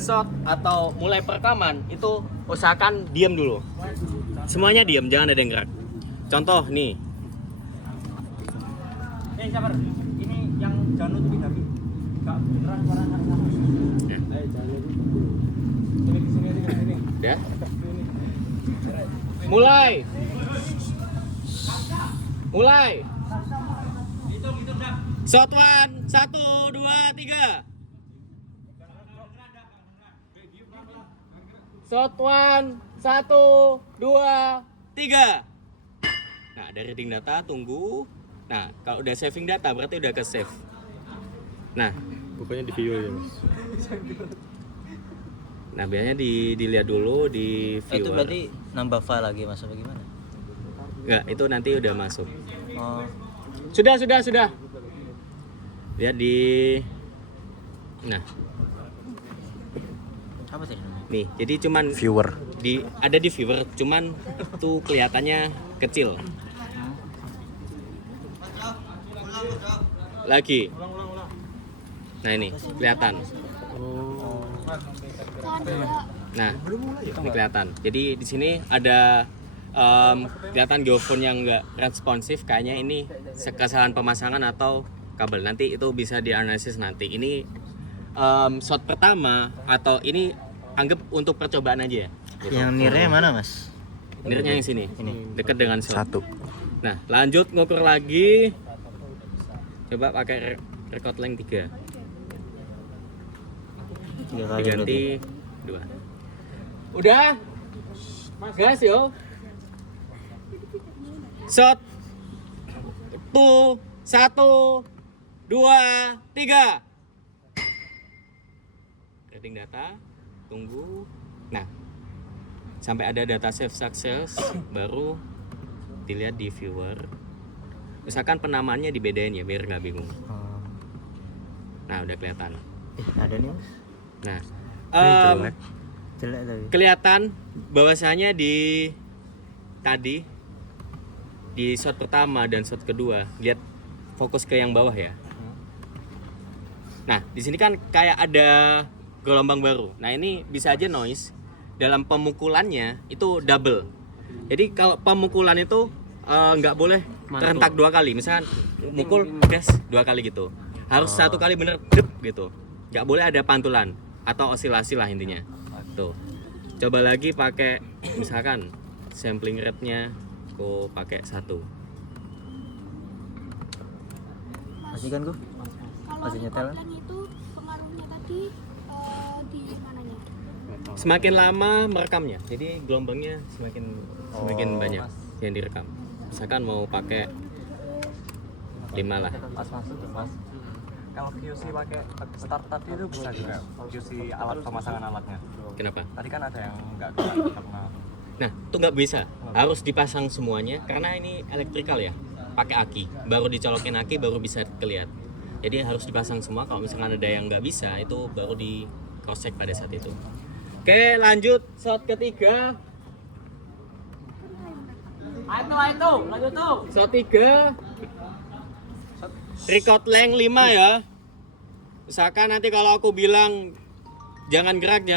shot atau mulai perekaman itu usahakan diam dulu. Semuanya diam, jangan ada yang gerak. Contoh nih. Sabar. Ini yang jangan nutupin kaki. Enggak beneran barang sama. Jangan. Ini di sini. Ya. Mulai. Shot one, 1, 2, 3. Shot one, 1, 2, 3. Nah, dari reading data tunggu. Nah, kalau udah saving data berarti udah ke save. Nah, Pokoknya di viewer ya Mas. nah biasanya dilihat dulu di viewer. Itu berarti nambah file lagi Mas apa gimana? Enggak, itu nanti udah masuk. Oh. Sudah. Lihat di nah, Apa tadi namanya? nih, jadi cuman viewer. ada di viewer, cuman tuh kelihatannya kecil. Lagi. Nah, ini kelihatan. Nah, ini kelihatan. Jadi di sini ada kelihatan geofone yang enggak responsif, kayaknya ini kesalahan pemasangan atau kabel. Nanti itu bisa dianalisis nanti. Ini shot pertama atau ini anggap untuk percobaan aja ya. Gitu. Yang nirnya mana Mas? Nirnya yang sini. Dekat dengan shot. 1. Nah, lanjut ngukur lagi. Coba pakai record length 3. 3 kali Diganti 2. Udah? Gas yo. Shot. 1, 2, 3. Rating data. Tunggu. Nah, sampai ada data save success baru dilihat di viewer. Misalkan penamaannya dibedain ya biar nggak bingung. Nah, udah kelihatan. Ada nih Mas. Nah, Jelek tapi. kelihatan bahwasanya di tadi di shot pertama dan shot kedua, lihat fokus ke yang bawah ya. Nah, di sini kan kayak ada gelombang baru. Nah, ini bisa aja noise. Dalam pemukulannya itu double. Jadi kalau pemukulan itu nggak boleh terentak 2 kali. Misalkan mukul gas 2 kali gitu. Harus 1 kali bener dep gitu. Nggak boleh ada pantulan atau osilasi lah intinya. Tuh. Coba lagi pakai misalkan sampling rate-nya aku pakai 1. Masih kan gua? Kalau Masih nyetel? record length itu pengaruhnya tadi di mananya? Semakin lama merekamnya. Jadi gelombangnya semakin banyak yang direkam. Misalkan mau pakai 5 lah. Mas. Kalau QC pakai start tadi itu bisa juga. QC alat pemasangan alatnya. Kenapa? Tadi kan ada yang enggak karena Nah, itu nggak bisa. Harus dipasang semuanya karena ini elektrikal ya. Pakai aki. Baru dicolokin aki baru bisa kelihatan. Jadi harus dipasang semua. Kalau misalkan ada yang nggak bisa, itu baru di cross check pada saat itu. Oke, lanjut shot ketiga. Ayo, lanjut tuh. Shot 3. Record length 5 ya. Misalkan nanti kalau aku bilang jangan gerak.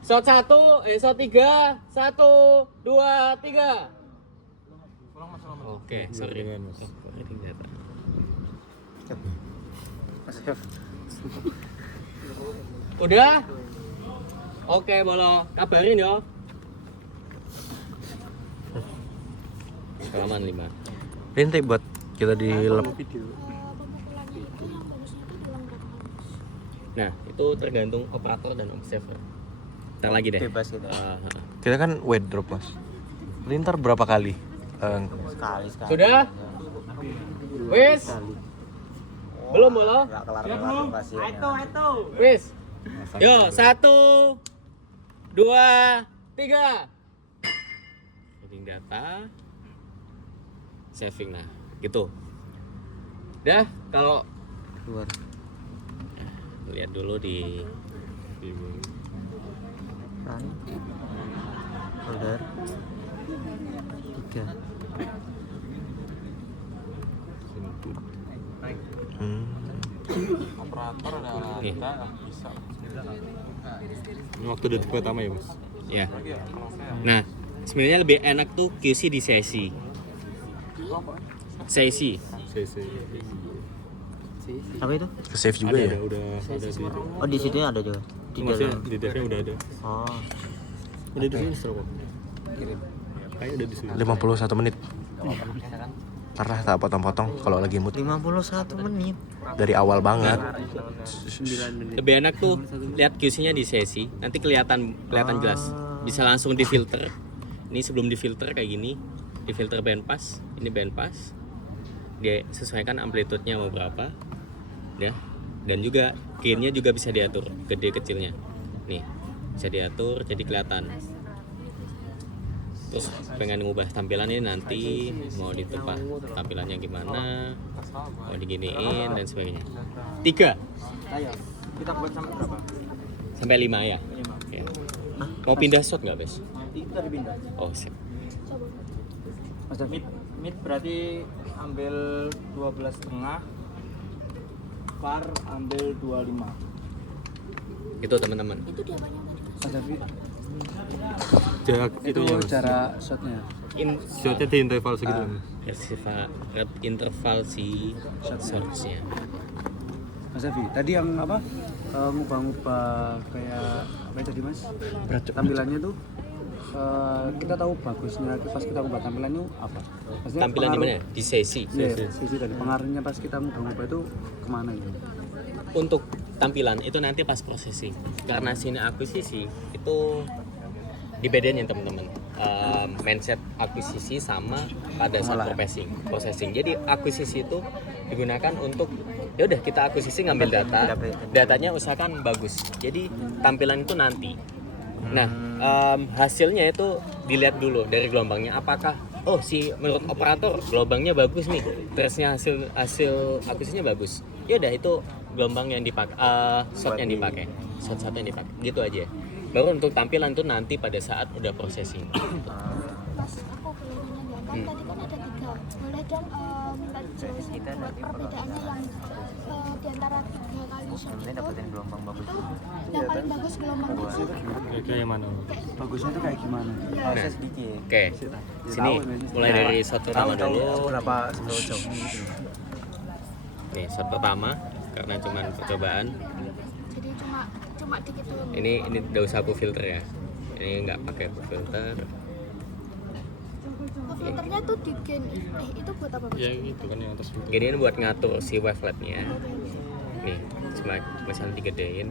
Shot 3. 1, 2, 3. Oke, sorry. Rating data. Udah? Oke, boleh kabarin ya. Halaman 5. Ini buat kita di Pemukulannya itu yang bagusnya itu dalam berapa menit? Nah, itu tergantung operator dan observer. Ntar lagi deh. Bebas gitu. Kita kan wet drop mas. Lintar berapa kali? Sekali. Sudah? Wis. Belum. Enggak kelar-kelar pasiennya. Wis. Yo, 1, 2, 3. Loading data. Saving nah, gitu. Dah, kalau Keluar. lihat dulu di Run. Folder. 3. nih. Ini waktu detik pertama ya mas. Ya. Nah, sebenarnya lebih enak tuh QC di sesi. Apa itu? Ke save juga ya? Udah di Oh, di situ ada juga. Di dalam. di devnya udah ada. Oh. Udah di sini kok. Kayak udah di sini. 51 menit. Ntar lah tak potong-potong kalau lagi mood 51 menit. dari awal banget. Lebih enak tuh lihat QC-nya di sesi. Nanti kelihatan jelas. Bisa langsung difilter. Ini sebelum difilter kayak gini. Difilter bandpass. Ini bandpass. Dia sesuaikan amplitude-nya mau berapa. Ya. Dan juga gain-nya juga bisa diatur, gede kecilnya. Nih, bisa diatur jadi kelihatan. Terus pengen ngubah tampilan ini nanti mau ditebak tampilannya gimana, mau diginiin dan sebagainya. 3 Ayo. Kita buat sampai berapa? sampai 5 ya. Ya. Mau pindah shot nggak, Bes? Itu tadi pindah. Oh, sip. Mas mid berarti ambil 12,5. Par ambil 25. Itu teman-teman. Mas Davi, Jarak Itu cara shotnya. shotnya di interval segitu. Interval si shortsnya. Mas Davi, tadi yang apa? Ngubah-ngubah kayak apa itu tadi mas? Tampilannya tuh kita tahu bagusnya pas kita ubah tampilannya apa? Maksudnya Tampilan di mana? Di sesi. Iya, sisi tadi pengaruhnya pas kita ngubah itu kemana itu? Untuk tampilan itu nanti pas processing. Karena sini akuisisi itu dibedain ya teman-teman. Mindset akuisisi sama pada saat processing. Jadi akuisisi itu digunakan untuk ya udah kita akuisisi ngambil datanya usahakan bagus. Jadi tampilan itu nanti. Nah, hasilnya itu dilihat dulu dari gelombangnya apakah menurut operator gelombangnya bagus nih, terusnya hasil akuisisinya bagus. Ya udah itu gelombang yang dipakai, shot yang dipakai, shot yang dipakai, gitu aja. Baru untuk tampilan tuh nanti pada saat udah processing. Mas, aku boleh nanya kan tadi kan ada 3. Boleh dong minta dijelaskan buat perbedaannya yang di antara 3 kali shot itu. Dapetin gelombang bagus. Yang paling bagus gelombang bagus. Kayak mana? Bagusnya itu kayak gimana? Proses sedikit. Oke, sini mulai dari shot pertama dulu. Berapa jauh? Nih, shot pertama karena cuman percobaan. Jadi cuma dikit dulu. Ini udah usah aku filter ya. Ini nggak pakai aku filter. Filternya tuh di gain. Itu buat apa? Ya gitu kan yang atas. Gini ini buat ngatur si wavelet-nya. Nih, cuma misalnya digedein.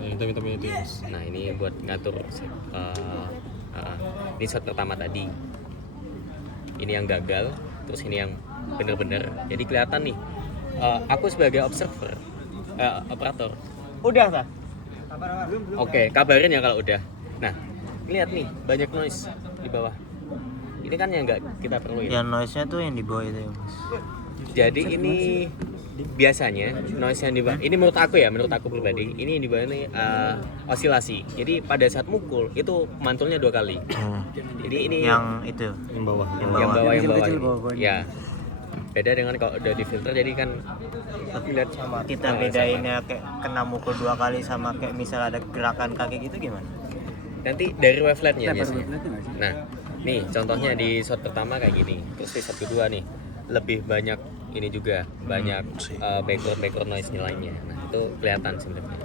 Hitam-hitamnya itu. Nah, ini buat ngatur ini shot pertama tadi. Ini yang gagal, terus ini yang bener-bener. Jadi kelihatan nih. Aku sebagai observer, operator. Udah tak? Oke, kabarin ya kalau udah. Nah, lihat nih banyak noise di bawah. Ini kan yang nggak kita perluin. Yang noise-nya tuh yang di bawah itu ya, Mas. Jadi ini biasanya noise yang di bawah. Ini menurut aku pribadi. Ini yang di bawah ini osilasi. Jadi pada saat mukul itu mantulnya 2 kali. Jadi ini Yang itu. Yang bawah. yang bawah Kecil-kecil ini. bawah-bawah ini. Ya. Beda dengan kalau udah difilter jadi kan lihat Kita bedainnya kayak kena mukul 2 kali sama kayak misal ada gerakan kaki gitu gimana? nanti dari wavelet-nya Lebar biasanya. waveletnya nggak sih? Nah, nih contohnya di shot pertama kayak gini. Terus di shot kedua nih lebih banyak ini juga banyak background noise lainnya. Nah, itu kelihatan sebenarnya.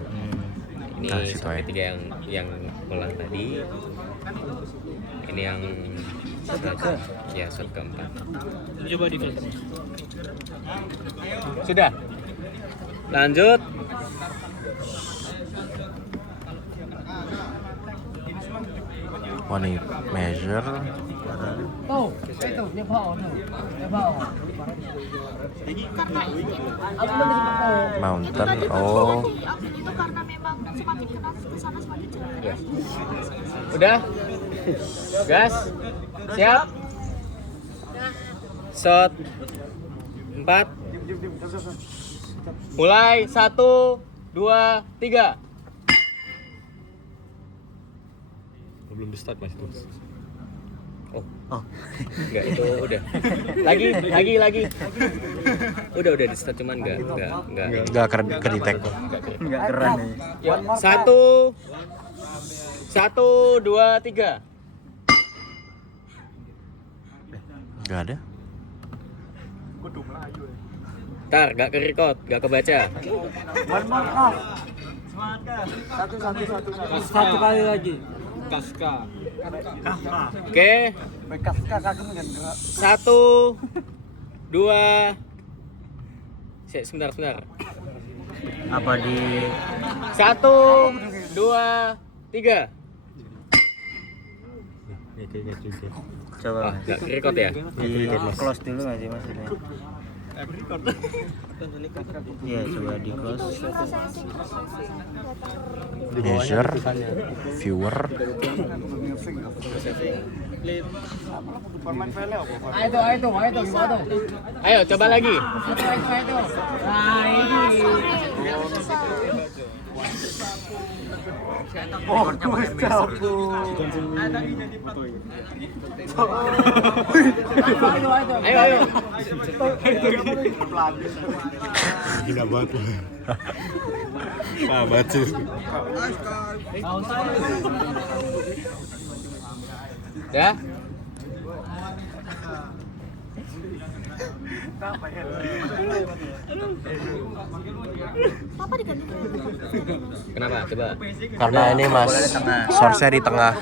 Ini Nah, situ shot aja. ketiga yang ulang tadi. Ini yang ya shot keempat. Coba di filter. Sudah. Lanjut. One measure. Mountain. Oh. Itu karena memang semakin kenal ke sana semakin jauh. Udah? Gas? Siap? Shot 4. Mulai 1, 2, 3. Belum di start mas itu. Oh. Enggak, itu udah. Lagi. Udah di start cuman enggak. Enggak ke detect. Enggak keren nih. Yuk, 1, 2, 3. Enggak ada. Ntar, gak ke record, gak kebaca. Satu kali lagi. Oke. 1, 2. Sebentar. Apa di 1, 2, 3. coba Gak ke record ya? di close dulu nggak sih mas ini? Iya coba di close. Measure, viewer. Ayo coba lagi. Ayo. Gila banget. Sahabat sih. Ya. Papa diganti. Kenapa? Coba. Karena ini mas, source-nya di tengah.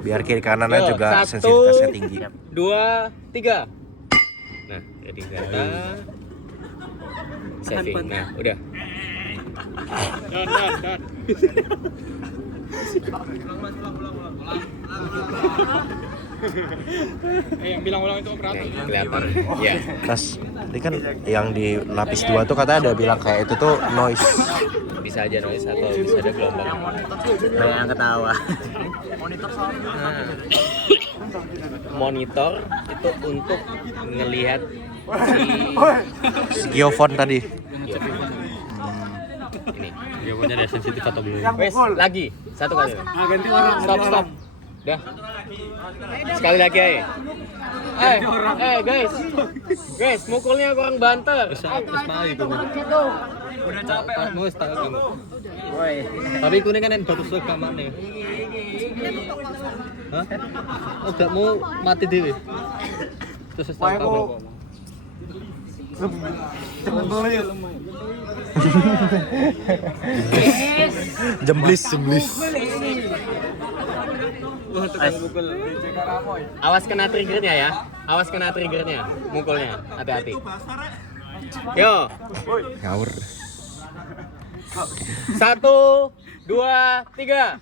Biar kiri kanannya Yo, juga 1, sensitivitasnya tinggi. 2, 3. Nah, jadi data. Saving. Nah, udah. Yang bilang ulang itu operator. Nah, kelihatan. Ya. Mas, ini kan yang di lapis 2 tuh katanya ada bilang kayak itu tuh noise. Bisa aja noise atau bisa ada gelombang. Banyak yang ketawa. Nah, monitor itu untuk ngelihat si Geofone tadi. ini. Dia punya ada sensitif atau belum? Wes, lagi. Satu kali. Stop. Udah. Sekali lagi aja. Guys, mukulnya kurang banter. Udah capek kan? Mau setengah kamu. Tapi kuning kan yang bagus suka mana? Hah? Oh, gak mau mati dewi. Terus setengah kamu. Jemblis. Awas kena triggernya ya. Mukulnya. Hati-hati. Yo. Ngawur. 1, 2, 3.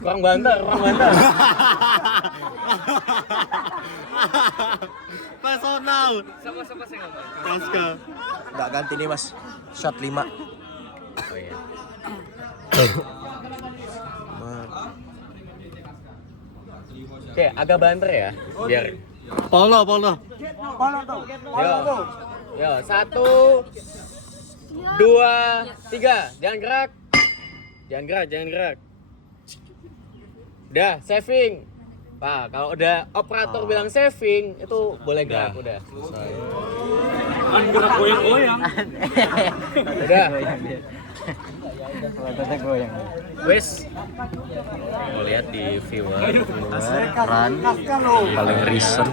Kurang banter. Personal. Sama-sama sih Kaska. Nggak ganti nih mas. Shot 5. Oh iya. Oke, agak banter ya. Biar. Polno. Yo, 1, 2, 3. Jangan gerak. Udah, saving. Pak, kalau udah operator bilang saving, itu boleh gerak udah. Gerak goyang-goyang. Udah. Obatnya goyang. Wes. Mau lihat di viewer. Run. Paling recent.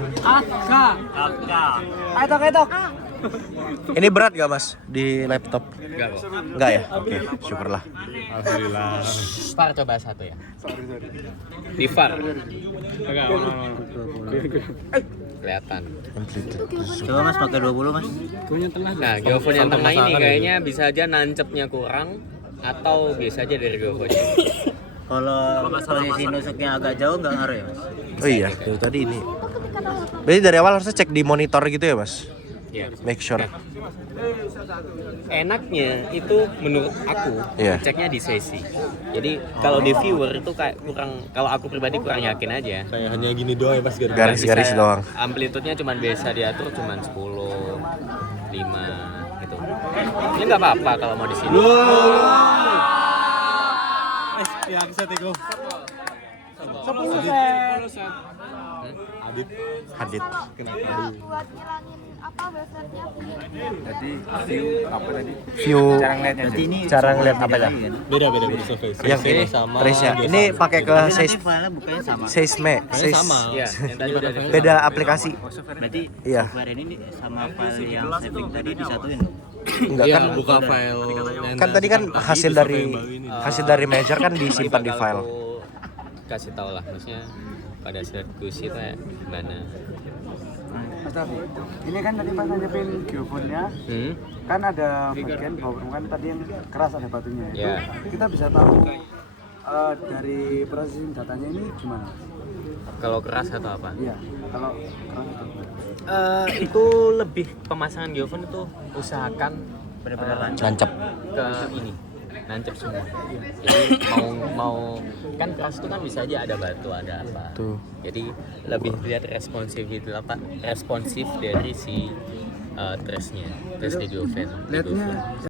Etok. Ini berat gak mas di laptop? Enggak kok. Enggak ya? Oke, syukurlah. Alhamdulillah. VAR coba satu ya. Di VAR. Enggak, Kelihatan. Coba mas pakai 20 mas. Nah, geofone yang tengah ini kayaknya bisa aja nancepnya kurang atau biasa aja dari GoPro. Kalau posisi nusuknya agak jauh nggak ngaruh ya mas? Oh iya, dari tadi ini. Berarti dari awal harusnya cek di monitor gitu ya mas? Ya. Make sure. Enaknya itu menurut aku Iya. ceknya di sesi. Jadi kalau di viewer itu kayak kurang, kalau aku pribadi kurang yakin aja. Kayak hanya gini doang ya pas garis. Garis-garis Bisa- doang. Amplitudenya cuma biasa diatur cuma 10, 5 gitu. Ini nggak apa-apa kalau mau di sini. Yang set itu. 10 set. Adit. Hadit. Kalau buat ngilangin apa websitenya View cara ngeliat apa ya? Beda surface. Yang ini sama. trace-nya. Ini pakai ke Filenya bukannya sama. Seisme. sama. Iya, yang tadi udah ada. Beda aplikasi. Berarti Iya. software ini sama file yang saving tadi disatuin. Enggak kan? buka file. Kan tadi kan hasil dari measure kan disimpan di Bakal file. aku kasih tau lah, maksudnya pada saat kusi kayak gimana. Mas Davi, ini kan tadi pas nancepin geofonnya, kan ada bagian bawah kan tadi yang keras ada batunya. Itu Ya. kita bisa tahu dari processing datanya ini gimana? Kalau keras atau apa? Iya, kalau keras itu. Itu lebih pemasangan geofon itu usahakan benar-benar Nancep. ke ini, nancep semua. Jadi mau kan keras itu kan bisa aja ada batu ada apa. Tuh. Jadi lebih lihat responsif dari si trace-nya, trace di geofan. Lihatnya